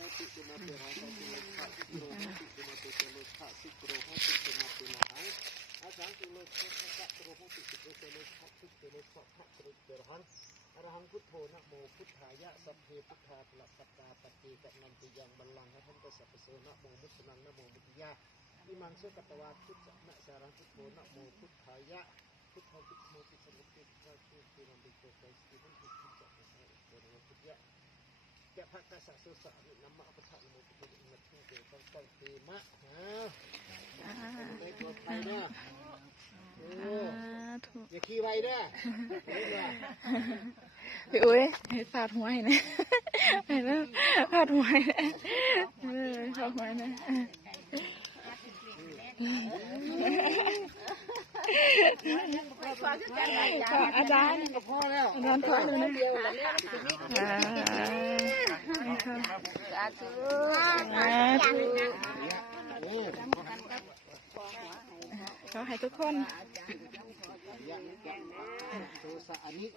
หติตุมาเตระสังกิโลขะสิโรหติตุมาเตเตโลขะสิโรหติตุมาเตละหังอาสังกิโลขะขะโรหติตุเตโลขะสิโรขะขะโรเตระหังอรหังพุทโธนะโมพุทธายะสัพเพพุทธาภละสัตตาปฏิกันันติยังบัลลังก์ให้ท่านก็สัพพโสนะโมมุสนังนะโมมุติยะอิมังเสกัตวาพุทธนะสารังพุทโธนะโมพุทธายะพุทธพุทโธพุทธมุติพระชูตินันติโกไกสิมันพุทธจักรนะโมพุทธยะแกะพระกษัตริย์สุสานนามะพุทธนะโมพุทธอิมัตถิเกตั้งตั้งเตมะได้ปลอดภัยนะอย่าขี้ไวนะพี่อุ้ยฟาดหัวให้นะไปแล้วฟาดหัวให้นะฟาดหัวนะอาจารย์พอแล้วอาจารย์พอเลยนะสาธุขอให้ทุกคนโทสะอันนี้